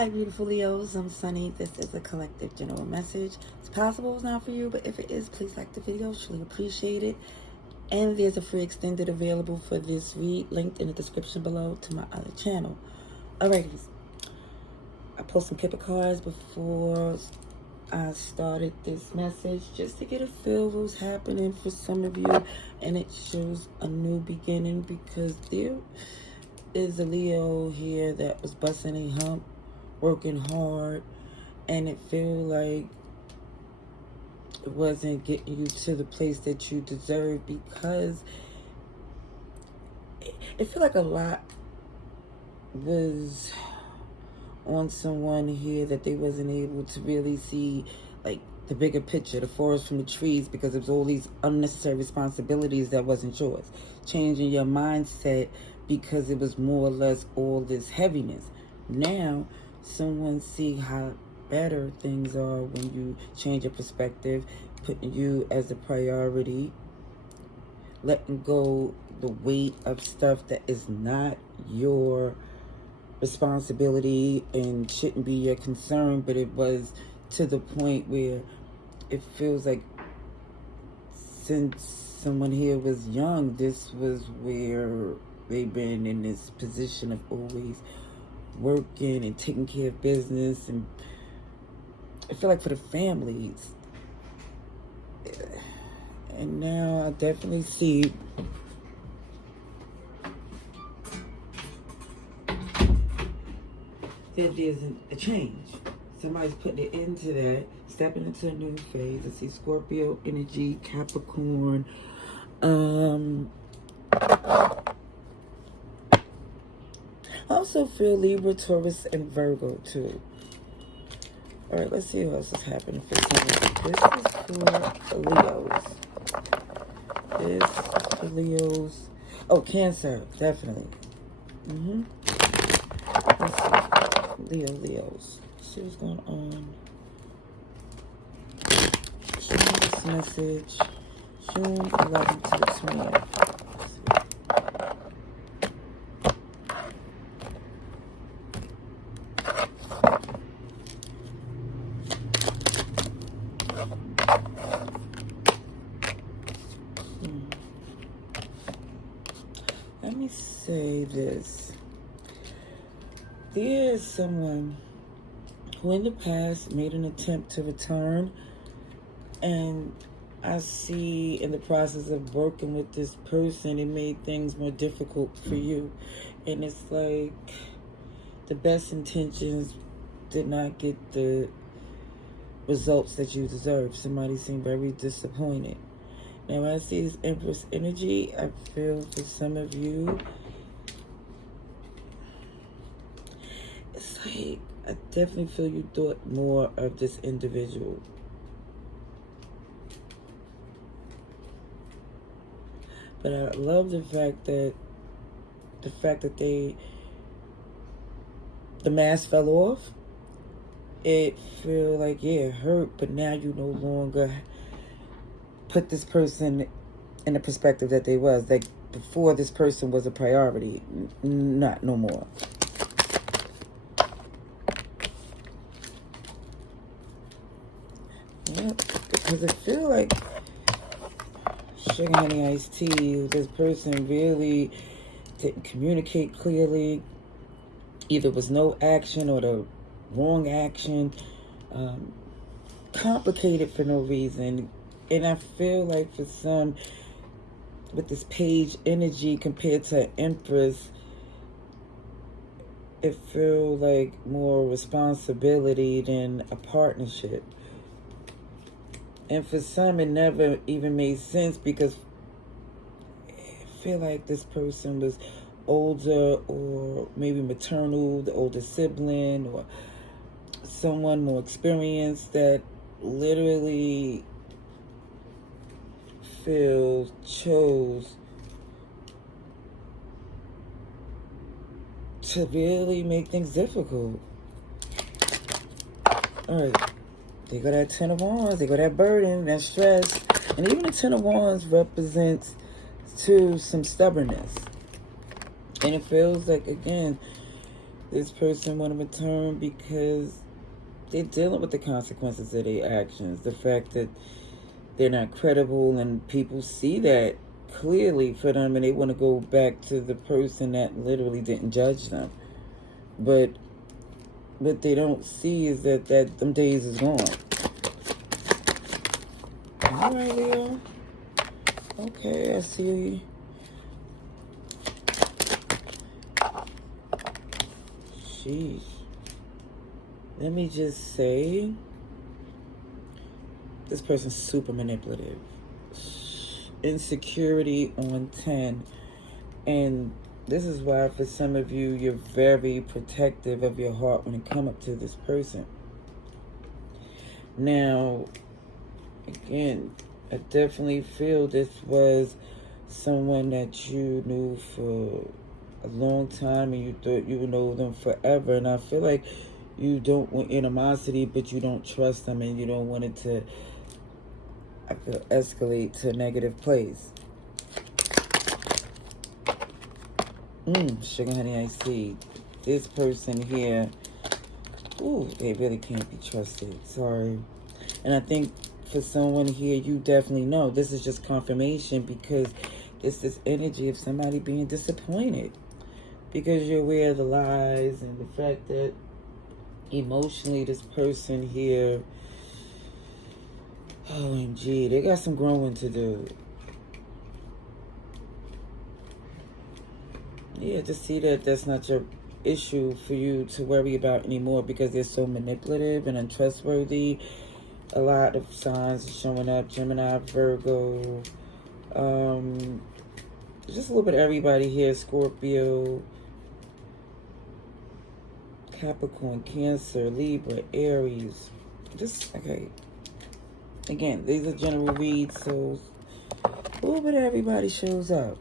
Hi, beautiful Leos. I'm Sunny. This is a collective general message. It's possible it's not for you, but if it is, please like the video. Truly appreciate it. And there's a free extended available for this read, linked in the description below to my other channel. Alrighty. I pulled some Kipper cards before I started this message just to get a feel of what's happening for some of you. And it shows a new beginning because there is a Leo here that was busting a hump, working hard, and it feel like it wasn't getting you to the place that you deserve because it feel like a lot was on someone here that they wasn't able to really see, like, the bigger picture, the forest from the trees, because it was all these unnecessary responsibilities that wasn't yours. Changing your mindset because it was more or less all this heaviness. Now someone see how better things are when you change your perspective, putting you as a priority, letting go the weight of stuff that is not your responsibility and shouldn't be your concern, but it was to the point where it feels like since someone here was young, this was where they've been in this position of always working and taking care of business. And I feel like for the families, and now I definitely see that there's a change. Somebody's putting it into that, stepping into a new phase. I see Scorpio energy, Capricorn, I also feel Libra, Taurus, and Virgo too. All right, let's see what else is happening for some. This is for Leos. This is for Leos. Oh, Cancer, definitely. Let's see. Leos. Let's see what's going on. June this message. June 11th to the 20th. Let me say this. There is someone who in the past made an attempt to return, and I see in the process of working with this person, it made things more difficult for you. And it's like the best intentions did not get the results that you deserve. Somebody seemed very disappointed. Now, when I see this Empress energy, I feel for some of you, it's like, I definitely feel you thought more of this individual. But I love the fact that the mask fell off. It feel like, yeah, it hurt, but now you no longer put this person in the perspective that they was. Like, before, this person was a priority. Not no more. Yep, because I feel like Sugar Honey Iced Tea, this person really didn't communicate clearly. Either was no action or the wrong action. Complicated for no reason. And I feel like for some, with this page energy compared to Empress, it feels like more responsibility than a partnership. And for some, it never even made sense because I feel like this person was older, or maybe maternal, the older sibling, or someone more experienced that literally chose to really make things difficult. All right, they got that Ten of Wands, they got that burden, that stress, and even the Ten of Wands represents to some stubbornness. And it feels like, again, This person want to return because they're dealing with the consequences of their actions. The fact that they're not credible and people see that clearly for them, and they want to go back to the person that literally didn't judge them. But what they don't see is that them days is gone. All right, Leo. Okay, I see. Sheesh. Let me just say, this person's super manipulative. Insecurity on 10. And this is why for some of you, you're very protective of your heart when it comes up to this person. Now, again, I definitely feel this was someone that you knew for a long time and you thought you would know them forever. And I feel like you don't want animosity, but you don't trust them and you don't want it to, I feel, escalate to a negative place. Sugar honey, I see. This person here, ooh, they really can't be trusted. Sorry. And I think for someone here, you definitely know. This is just confirmation because it's this energy of somebody being disappointed. Because you're aware of the lies and the fact that emotionally this person here, OMG, they got some growing to do. Yeah, just see that that's not your issue for you to worry about anymore because they're so manipulative and untrustworthy. A lot of signs are showing up. Gemini, Virgo, just a little bit of everybody here. Scorpio, Capricorn, Cancer, Libra, Aries. Just, okay. Again, these are general reads, so a little bit of everybody shows up.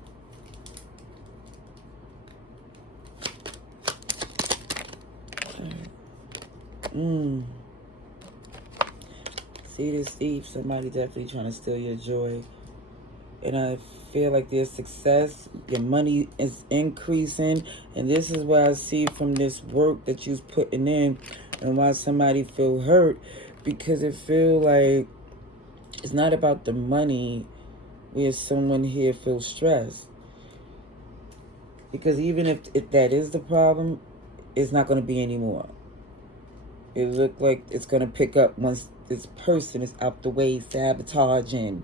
See this thief, somebody definitely trying to steal your joy. And I feel like there's success, your money is increasing, and this is what I see from this work that you're putting in and why somebody feel hurt, because it feel like it's not about the money where someone here feels stressed. Because even if that is the problem, it's not going to be anymore. It look like it's going to pick up once this person is out the way sabotaging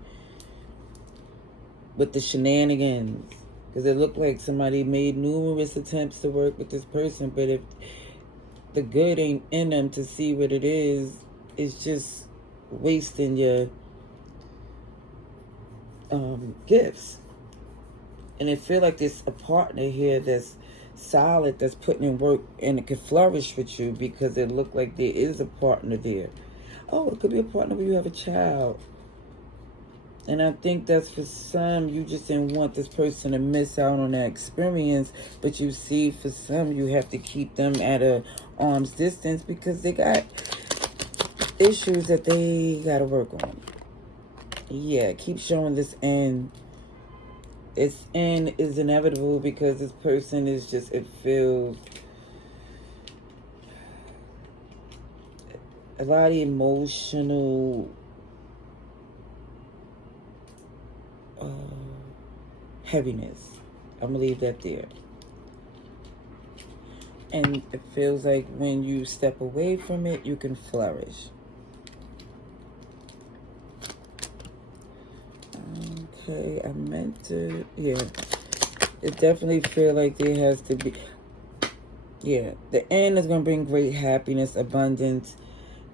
with the shenanigans. Because it looked like somebody made numerous attempts to work with this person, but if the good ain't in them to see what it is, it's just wasting your gifts. And it feel like there's a partner here that's solid, that's putting in work, and it could flourish with you because it looked like there is a partner there. Oh, it could be a partner where you have a child. And I think that's for some, you just didn't want this person to miss out on that experience. But you see, for some, you have to keep them at a arm's distance because they got issues that they got to work on. Yeah, keep showing this end. Its end is inevitable because this person is just, it feels a lot of emotional heaviness. I'm gonna leave that there. And it feels like when you step away from it, you can flourish. Okay, I meant to, yeah. It definitely feel like there has to be, yeah. The end is going to bring great happiness, abundance,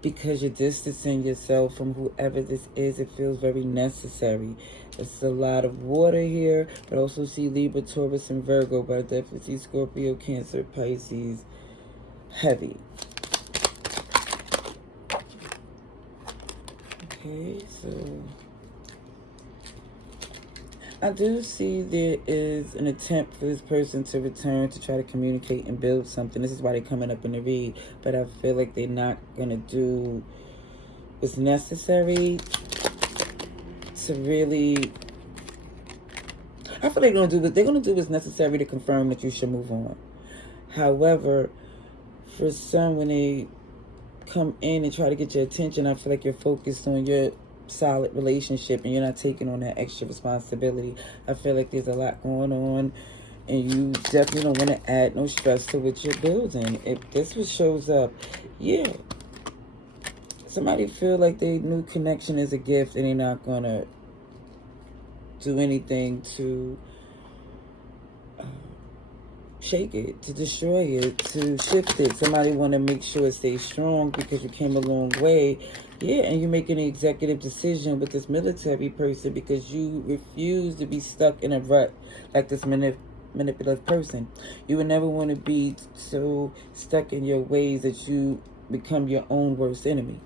because you're distancing yourself from whoever this is. It feels very necessary. It's a lot of water here, but I also see Libra, Taurus, and Virgo, but I definitely see Scorpio, Cancer, Pisces, heavy. Okay, so I do see there is an attempt for this person to return to try to communicate and build something. This is why they're coming up in the read. But I feel like they're not going to do what's necessary to really... I feel like they're going to do what's necessary to confirm that you should move on. However, for some, when they come in and try to get your attention, I feel like you're focused on your solid relationship and you're not taking on that extra responsibility. I feel like there's a lot going on and you definitely don't want to add no stress to what you're building. If this what shows up, yeah. Somebody feel like their new connection is a gift and they're not going to do anything to shake it, to destroy it, to shift it. Somebody want to make sure it stays strong because you came a long way. Yeah, and you're making an executive decision with this military person because you refuse to be stuck in a rut like this manipulative person. You would never want to be so stuck in your ways that you become your own worst enemy.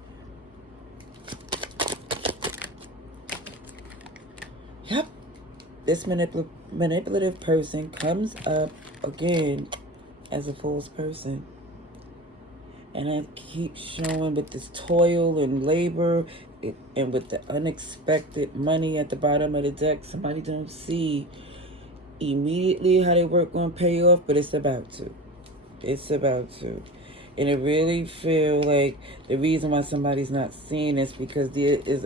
Yep. This manipulative person comes up again as a false person. And I keep showing with this toil and labor and with the unexpected money at the bottom of the deck. Somebody don't see immediately how their work going to pay off, but it's about to. It's about to. And it really feel like the reason why somebody's not seeing this because there is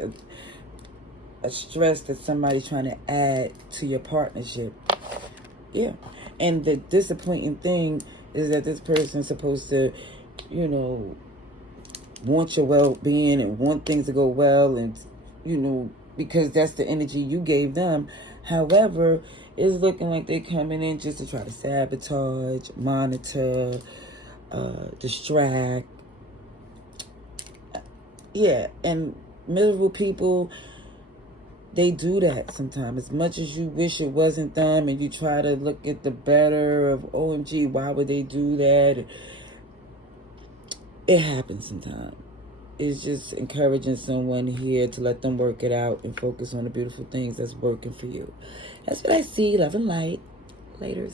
a stress that somebody's trying to add to your partnership. Yeah. And the disappointing thing is that this person's supposed to, you know, want your well-being and want things to go well and, you know, because that's the energy you gave them. However, it's looking like they're coming in just to try to sabotage, monitor, distract. Yeah, and miserable people, they do that sometimes. As much as you wish it wasn't them and you try to look at the better of, OMG, why would they do that? It happens sometimes. It's just encouraging someone here to let them work it out and focus on the beautiful things that's working for you. That's what I see. Love and light. Laters.